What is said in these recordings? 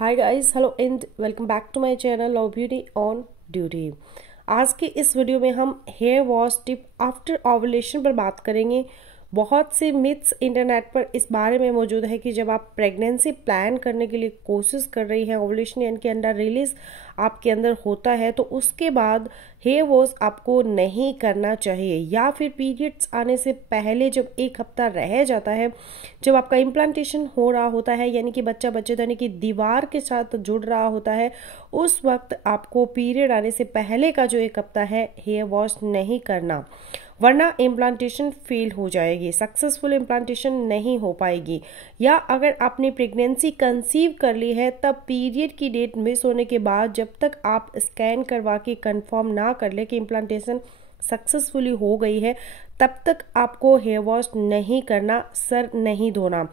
Hi guys, hello and welcome back to my channel love beauty on duty. आज के इस video में हम hair wash tip after ovulation पर बात करेंगे। बहुत से मिथ्स इंटरनेट पर इस बारे में मौजूद है कि जब आप प्रेगनेंसी प्लान करने के लिए कोशिश कर रही हैं, ओवुलेशन यानी कि अंडा रिलीज आपके अंदर होता है, तो उसके बाद हेयर वॉश आपको नहीं करना चाहिए, या फिर पीरियड्स आने से पहले जब एक हफ्ता रह जाता है, जब आपका इम्प्लांटेशन हो रहा होता है यानी कि बच्चा बच्चेदानी की दीवार के साथ जुड़ रहा होता है, उस वक्त आपको पीरियड आने से पहले का जो एक हफ्ता है हेयर वॉश नहीं करना, वरना इम्प्लांटेशन फेल हो जाएगी, सक्सेसफुल इम्प्लांटेशन नहीं हो पाएगी। या अगर आपने प्रेगनेंसी कंसीव कर ली है, तब पीरियड की डेट मिस होने के बाद जब तक आप स्कैन करवा के कंफर्म ना कर ले कि इम्प्लांटेशन सक्सेसफुली हो गई है, तब तक आपको हेयर वॉश नहीं करना, सर नहीं धोना।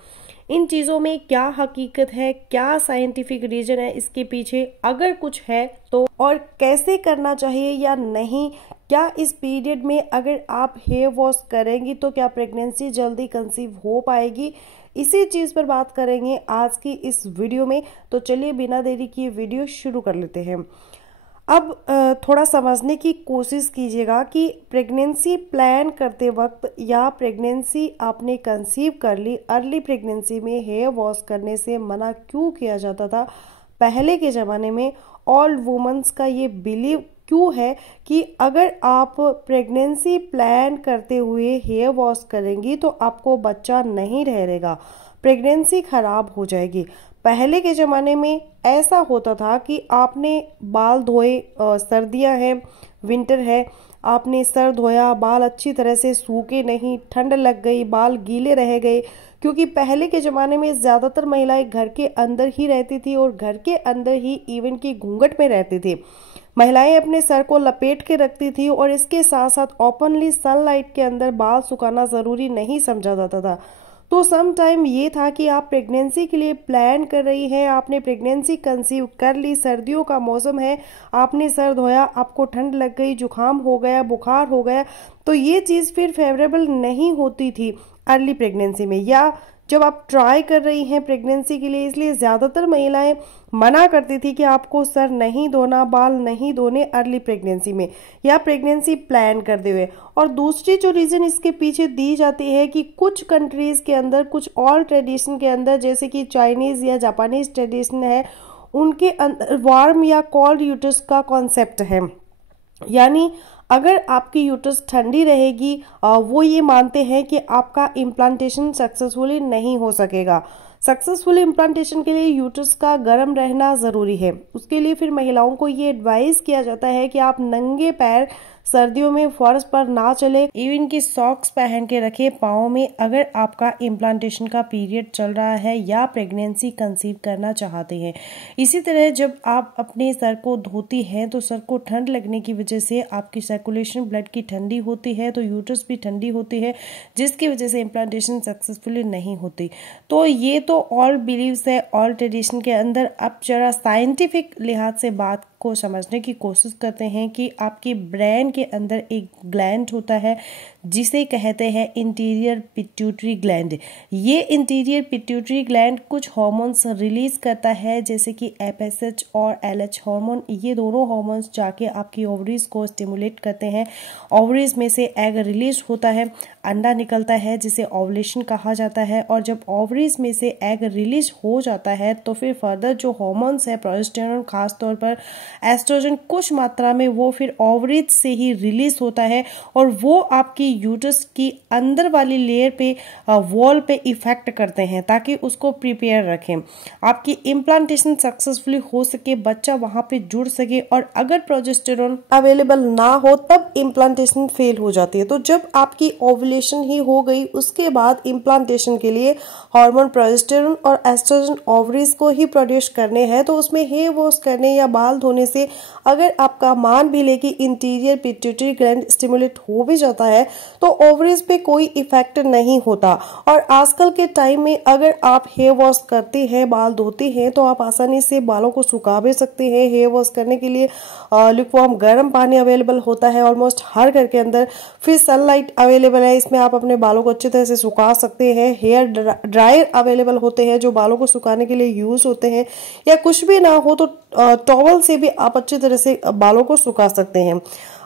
इन चीज़ों में क्या हकीकत है, क्या साइंटिफिक रीजन है इसके पीछे, अगर कुछ है तो, और कैसे करना चाहिए या नहीं, क्या इस पीरियड में अगर आप हेयर वॉश करेंगी तो क्या प्रेगनेंसी जल्दी कंसीव हो पाएगी, इसी चीज़ पर बात करेंगे आज की इस वीडियो में। तो चलिए बिना देरी किए वीडियो शुरू कर लेते हैं। अब थोड़ा समझने की कोशिश कीजिएगा कि प्रेगनेंसी प्लान करते वक्त या प्रेगनेंसी आपने कंसीव कर ली, अर्ली प्रेगनेंसी में हेयर वॉश करने से मना क्यों किया जाता था पहले के ज़माने में। ऑल वुमेन्स का ये बिलीव क्यों है कि अगर आप प्रेगनेंसी प्लान करते हुए हेयर वॉश करेंगी तो आपको बच्चा नहीं रहेगा, प्रेगनेंसी खराब हो जाएगी। पहले के ज़माने में ऐसा होता था कि आपने बाल धोए, सर्दियां हैं, विंटर है, आपने सर धोया, बाल अच्छी तरह से सूखे नहीं, ठंड लग गई, बाल गीले रह गए, क्योंकि पहले के ज़माने में ज़्यादातर महिलाएं घर के अंदर ही रहती थी और घर के अंदर ही इवन की घूंघट में रहती थी। महिलाएं अपने सर को लपेट के रखती थी और इसके साथ साथ ओपनली सनलाइट के अंदर बाल सुखाना ज़रूरी नहीं समझा जाता था। तो सम टाइम ये था कि आप प्रेगनेंसी के लिए प्लान कर रही हैं, आपने प्रेगनेंसी कंसीव कर ली, सर्दियों का मौसम है, आपने सर धोया, आपको ठंड लग गई, जुकाम हो गया, बुखार हो गया, तो ये चीज़ फिर फेवरेबल नहीं होती थी अर्ली प्रेगनेंसी में, या जब आप ट्राई कर रही हैं प्रेगनेंसी के लिए। इसलिए ज़्यादातर महिलाएं मना करती थी कि आपको सर नहीं धोना, बाल नहीं धोने अर्ली प्रेगनेंसी में या प्रेगनेंसी प्लान करते हुए। और दूसरी जो रीज़न इसके पीछे दी जाती है कि कुछ कंट्रीज़ के अंदर, कुछ और ट्रेडिशन के अंदर, जैसे कि चाइनीज़ या जापानीज़ ट्रेडिशन है, उनके अंदर वार्म या कोल्ड यूट्रस का कॉन्सेप्ट है, यानी अगर आपकी यूट्रस ठंडी रहेगी, वो ये मानते हैं कि आपका इम्प्लांटेशन सक्सेसफुली नहीं हो सकेगा। सक्सेसफुल इम्प्लांटेशन के लिए यूट्रस का गर्म रहना ज़रूरी है। उसके लिए फिर महिलाओं को ये एडवाइस किया जाता है कि आप नंगे पैर सर्दियों में फर्श पर ना चले, इवन की सॉक्स पहन के रखे पाँव में, अगर आपका इम्प्लांटेशन का पीरियड चल रहा है या प्रेगनेंसी कंसीव करना चाहते हैं। इसी तरह जब आप अपने सर को धोती हैं तो सर को ठंड लगने की वजह से आपकी सर्कुलेशन ब्लड की ठंडी होती है, तो यूट्रस भी ठंडी होती है, जिसकी वजह से इम्प्लांटेशन सक्सेसफुली नहीं होती। तो ये तो ऑल बिलीव्स है, ऑल ट्रेडिशन के अंदर। अब जरा साइंटिफिक लिहाज से बात को समझने की कोशिश करते हैं कि आपके ब्रेन के अंदर एक ग्लैंड होता है जिसे कहते हैं इंटीरियर पिट्यूटरी ग्लैंड। ये इंटीरियर पिट्यूटरी ग्लैंड कुछ हार्मोन्स रिलीज करता है, जैसे कि एफएसएच और एलएच हार्मोन। ये दोनों हार्मोन्स जाके आपकी ओवरीज को स्टिमुलेट करते हैं, ओवरीज में से एग रिलीज होता है, अंडा निकलता है जिसे ओवुलेशन कहा जाता है। और जब ओवरीज में से एग रिलीज हो जाता है तो फिर फर्दर जो हार्मोन्स है, प्रोजेस्टेरोन, खासतौर पर एस्ट्रोजन, कुछ मात्रा में वो फिर ओवरीज से ही रिलीज होता है और वो आपकी यूट्रस की अंदर वाली लेयर पे, वॉल पे इफेक्ट करते हैं ताकि उसको प्रिपेयर रखें, आपकी इम्प्लांटेशन सक्सेसफुली हो सके, बच्चा वहां पे जुड़ सके। और अगर प्रोजेस्टेरोन अवेलेबल ना हो तब इम्प्लांटेशन फेल हो जाती है। तो जब आपकी ओवुलेशन ही हो गई, उसके बाद इम्प्लांटेशन के लिए हार्मोन प्रोजेस्टेरोन और एस्ट्रोजन ओवरीज को ही प्रोड्यूस करने हैं, तो उसमें हेयर वॉश करने या बाल धोने से अगर आपका मान भी ले कि इंटीरियर पिट्यूटरी ग्लैंड स्टिमुलेट हो भी जाता है, तो ओवरीज पे कोई इफेक्ट नहीं होता। और आजकल के टाइम में अगर आप हेयर वॉश करते हैं, बाल धोते हैं, तो आप आसानी से बालों को सुखा भी सकते हैं। हेयर वॉश करने के लिए लुकवार्म गर्म पानी अवेलेबल होता है ऑलमोस्ट हर घर के अंदर। फिर सनलाइट अवेलेबल है, इसमें आप अपने बालों को अच्छी तरह से सुखा सकते हैं। हेयर ड्रायर अवेलेबल होते हैं जो बालों को सुखाने के लिए यूज होते हैं, या कुछ भी ना हो तो टॉवल से भी आप अच्छी तरह से बालों को सुखा सकते हैं।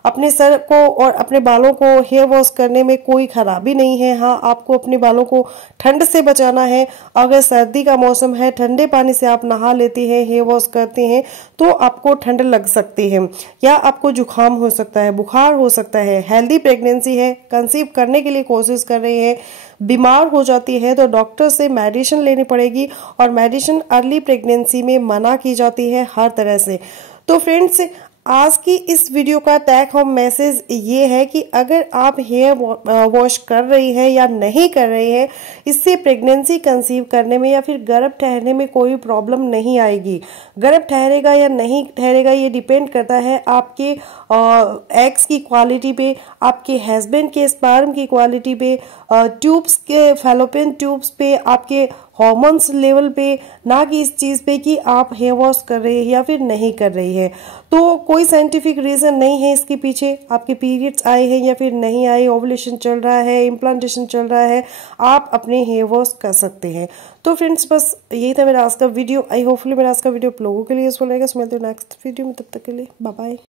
अपने सर को और अपने बालों को हेयर वॉश करने में कोई खराबी नहीं है। हाँ, आपको अपने बालों को ठंड से बचाना है। अगर सर्दी का मौसम है, ठंडे पानी से आप नहा लेते हैं, हेयर वॉश करते हैं, तो आपको ठंड लग सकती है, या आपको जुकाम हो सकता है, बुखार हो सकता है। हेल्दी प्रेगनेंसी है, कंसीव करने के लिए कोशिश कर रही है, बीमार हो जाती है, तो डॉक्टर से मेडिसिन लेनी पड़ेगी। और मेडिसिन अर्ली प्रेगनेंसी में मना की जाती है हर तरह से। तो फ्रेंड्स, आज की इस वीडियो का टेक होम मैसेज ये है कि अगर आप हेयर वॉश कर रही है या नहीं कर रही है, इससे प्रेगनेंसी कंसीव करने में या फिर गर्भ ठहरने में कोई प्रॉब्लम नहीं आएगी। गर्भ ठहरेगा या नहीं ठहरेगा ये डिपेंड करता है आपके एग्स की क्वालिटी पे, आपके हस्बैंड के स्पर्म की क्वालिटी पे, ट्यूब्स के फैलोपियन ट्यूब्स पे, आपके हॉर्मोन्स लेवल पे, ना कि इस चीज पे कि आप हेयर वॉश कर रही है या फिर नहीं कर रही है। तो कोई साइंटिफिक रीजन नहीं है इसके पीछे। आपके पीरियड्स आए हैं या फिर नहीं आए, ओवुलेशन चल रहा है, इम्प्लांटेशन चल रहा है, आप अपने हेयर वॉश कर सकते हैं। तो फ्रेंड्स, बस यही था मेरा आज का वीडियो। आई होपफुली मेरा आज का वीडियो आप लोगों के लिए यूजफुल रहेगा। मिलते हैं नेक्स्ट वीडियो में, तब तक के लिए बाय बाय।